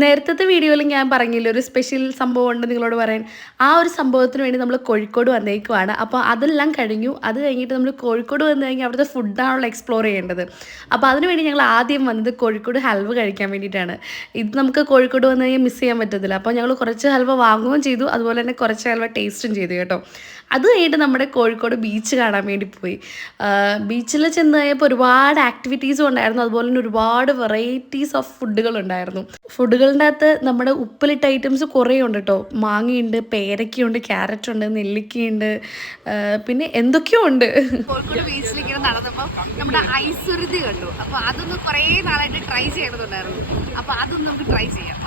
നേരത്തെ വീഡിയോയിൽ ഞാൻ പറഞ്ഞില്ല ഒരു സ്പെഷ്യൽ സംഭവം ഉണ്ട് നിങ്ങളോട് പറയാൻ. ആ ഒരു സംഭവത്തിന് വേണ്ടി നമ്മൾ കോഴിക്കോട് വന്നേക്കുവാണ്. അപ്പോൾ അതെല്ലാം കഴിഞ്ഞു. അത് കഴിഞ്ഞിട്ട് നമ്മൾ കോഴിക്കോട് വന്നു കഴിഞ്ഞാൽ അവിടുത്തെ ഫുഡാണല്ലോ എക്സ്പ്ലോർ ചെയ്യേണ്ടത്. അപ്പോൾ അതിനുവേണ്ടി ഞങ്ങൾ ആദ്യം വന്നത് കോഴിക്കോട് ഹൽവ കഴിക്കാൻ വേണ്ടിയിട്ടാണ്. ഇത് നമുക്ക് കോഴിക്കോട് വന്നു കഴിഞ്ഞാൽ മിസ് ചെയ്യാൻ പറ്റത്തില്ല. അപ്പോൾ ഞങ്ങൾ കുറച്ച് ഹൽവ വാങ്ങുകയും ചെയ്തു, അതുപോലെ തന്നെ കുറച്ച് ഹൽവ ടേസ്റ്റും ചെയ്തു കേട്ടോ. അത് കഴിഞ്ഞിട്ട് നമ്മുടെ കോഴിക്കോട് ബീച്ച് കാണാൻ വേണ്ടി പോയി. ബീച്ചിൽ ചെന്ന് കഴിഞ്ഞപ്പോൾ ഒരുപാട് ആക്ടിവിറ്റീസും ഉണ്ടായിരുന്നു, അതുപോലെ തന്നെ ഒരുപാട് വെറൈറ്റീസ് ഓഫ് ഫുഡുകളുണ്ടായിരുന്നു. ഫുഡുകളുടെ അകത്ത് നമ്മുടെ ഉപ്പിലിട്ട ഐറ്റംസ് കുറേ ഉണ്ട് കേട്ടോ. മാങ്ങയുണ്ട്, പേരയ്ക്കുണ്ട്, ക്യാരറ്റുണ്ട്, നെല്ലിക്കയുണ്ട്, പിന്നെ എന്തൊക്കെയോ ഉണ്ട്. കോഴിക്കോട് ബീച്ചിൽ ഇങ്ങനെ നടന്നപ്പോൾ നമ്മുടെ ഐസുരുതി കണ്ടു. അപ്പോൾ അതൊന്ന് കുറേ നാളായിട്ട് ട്രൈ ചെയ്യണമെന്നുണ്ടായിരുന്നു. അപ്പോൾ അതൊന്നും നമുക്ക് ട്രൈ ചെയ്യാം.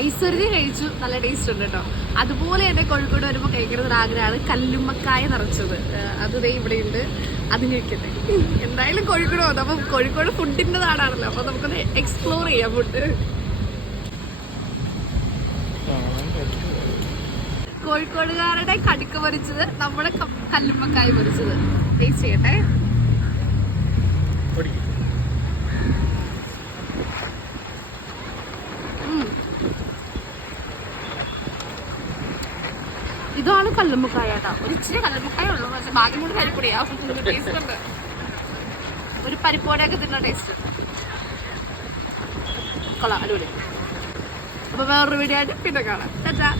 ഐശ്വര്യ കഴിച്ചു, നല്ല ടേസ്റ്റ് ഉണ്ട് കേട്ടോ. അതുപോലെ തന്നെ കോഴിക്കോട് വരുമ്പോൾ കഴിക്കുന്നത് ആഗ്രഹമാണ് കല്ലുമ്മക്കായ നിറച്ചത്. അത് ദേ ഇവിടെ ഉണ്ട്, അത് കഴിക്കട്ടെ. എന്തായാലും കോഴിക്കോട് പോകുന്നത്, അപ്പം കോഴിക്കോട് ഫുഡിന്റെ നാടാണല്ലോ, അപ്പൊ നമുക്കൊന്ന് എക്സ്പ്ലോർ ചെയ്യാം ഫുഡ്. കോഴിക്കോടുകാരുടെ കടുക്ക പൊരിച്ചത്, നമ്മുടെ കല്ലുമ്മക്കായ പൊരിച്ചത് ടേസ്റ്റ് ചെയ്യട്ടെ. ഇതാണ് കല്ലുമ്മക്കായ കേട്ടോ. ഒരു ഇച്ചിരി കല്ലുമ്മക്കായ ഉള്ളൂ, പക്ഷെ ബാക്കി കൂടി പരിപ്പൊടിയാ. ടേസ്റ്റ് ഉണ്ട്, ഒരു പരിപ്പോടെയൊക്കെ തിന്ന ടേസ്റ്റ്. കൊള്ളാം, അടിപൊളി. അപ്പൊ വേറൊരു വീഡിയോ ആയിട്ട് പിന്നെ കാണാം. ടാറ്റാ.